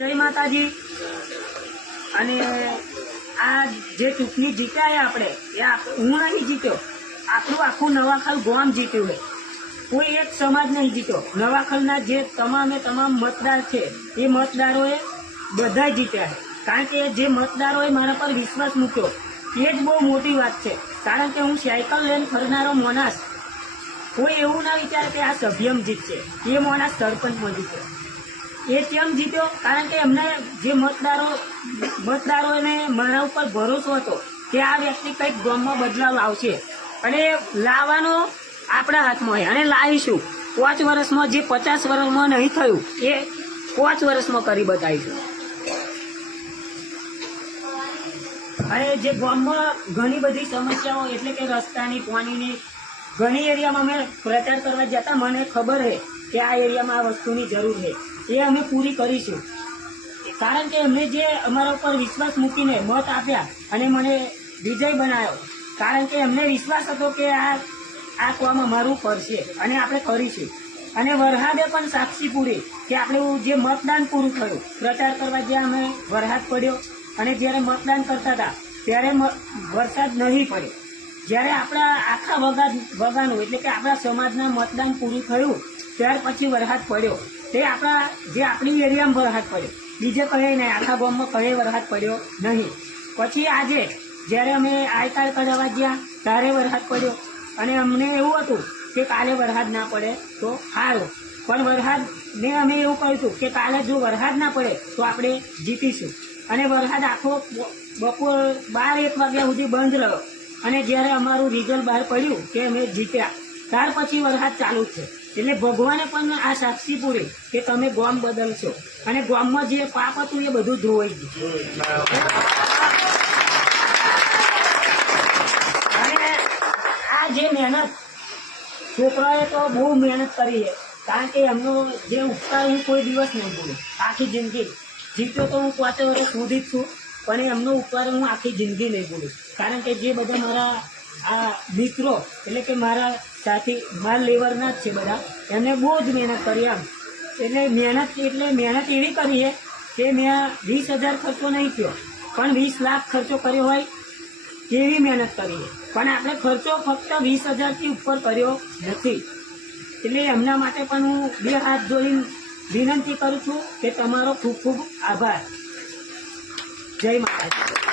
जय माताजी। અને આ જે ચૂંટણી જીત્યા આપણે હું નહીં જીત્યો, આપણું આખું નવાખલ ગામ જીત્યું છે, કોઈ એક સમાજ નહીં જીત્યો। નવાખલના જે તમામે તમામ મતદાર છે એ મતદારોએ બધા જીત્યા છે, કારણ કે જે મતદારોએ મારા પર વિશ્વાસ મૂક્યો એ જ બહુ મોટી વાત છે। કારણ કે હું સાયકલ લઈને ફરનારો માણસ, કોઈ એવું ના વિચારે કે આ સભ્યમ જીતશે, એ માણસ સરપંચમાં જીત્યો। એ કેમ જીત્યો? કારણ કે એમને જે મતદારોને મારા ઉપર ભરોસો હતો કે આ વ્યક્તિ કંઈક ગામમાં બદલાવ લાવશે અને લાવવાનો આપણા હાથમાં છે અને લાવીશું। 5 વર્ષમાં જે 50 વર્ષમાં નહીં થયું એ 5 વર્ષમાં કરી બતાવીશું। અને જે ગામમાં ઘણી બધી સમસ્યાઓ એટલે કે રસ્તાની, પાણીની, ઘણી એરિયામાં અમે પ્રચાર કરવા જતા મને ખબર છે કે આ એરિયામાં આ વસ્તુની જરૂર છે, એ અમે પૂરી કરીશું। કારણ કે એમને જે અમારા ઉપર વિશ્વાસ મૂકીને મત આપ્યા અને મને વિજય બનાવ્યો, કારણ કે એમને વિશ્વાસ હતો કે આ કામ અમારું કરશે અને આપણે કરીશું। અને વરહાદે પણ સાક્ષી પૂરી કે આપણું જે મતદાન પૂરું થયું, પ્રચાર કરવા જ્યાં અમે વરહાદ પડ્યો અને જ્યારે મતદાન કરતા હતા ત્યારે વરસાદ નહીં પડ્યો। જ્યારે આપણા આખા વગાનું એટલે કે આપણા સમાજના મતદાન પૂરું થયું ત્યાર પછી વરસાદ પડ્યો, તે આપણી એરિયામાં વરસાદ પડ્યો, બીજે કહે નહીં, આખા ગામમાં કહે વરસાદ પડ્યો નહીં। પછી આજે જ્યારે અમે આઈ કાર્ડ કઢાવવા ગયા ત્યારે વરસાદ પડ્યો અને અમને એવું હતું કે કાલે વરસાદ ના પડે તો સારું, પણ વરસાદને અમે એવું કહ્યું હતું કે કાલે જો વરસાદ ના પડે તો આપણે જીતીશું। અને વરસાદ આખો બપોર 12-1 વાગ્યા સુધી બંધ રહ્યો અને જ્યારે અમારું રિઝલ્ટ બહાર પડ્યું કે અમે જીત્યા ત્યાર પછી વરસાદ ચાલુ જ છે। એટલે ભગવાને પણ આ સાક્ષી પૂરી કે તમે ગામ બદલશો અને ગામમાં જે પાપ હતું એ બધું ધોવાઈ ગયું। અને આ જે મહેનત છોકરાએ તો બહુ મહેનત કરી છે, કારણ કે એમનો જે ઉપકાર હું કોઈ દિવસ નહીં ભૂલું। આખી જિંદગી જીત્યો તો હું 5 વર્ષ સુધી જ છું, પણ એમનો ઉપકાર હું આખી જિંદગી નહીં ભૂલું। કારણ કે જે બધા મારા આ મિત્રો એટલે કે મારા સાથી માલ લેવરના જ છે બધા, એમને બહુ જ મહેનત કરી આમ। એટલે મહેનત એવી કરી છે કે મેં 20,000 ખર્ચો નહીં થયો, પણ 20 લાખ ખર્ચો કર્યો હોય એવી મહેનત કરી છે, પણ આપણે ખર્ચો ફક્ત 20,000થી ઉપર કર્યો નથી। એટલે એમના માટે પણ હું 2 હાથ જોડીને વિનંતી કરું છું કે તમારો ખૂબ ખૂબ આભાર। જય માતાજી।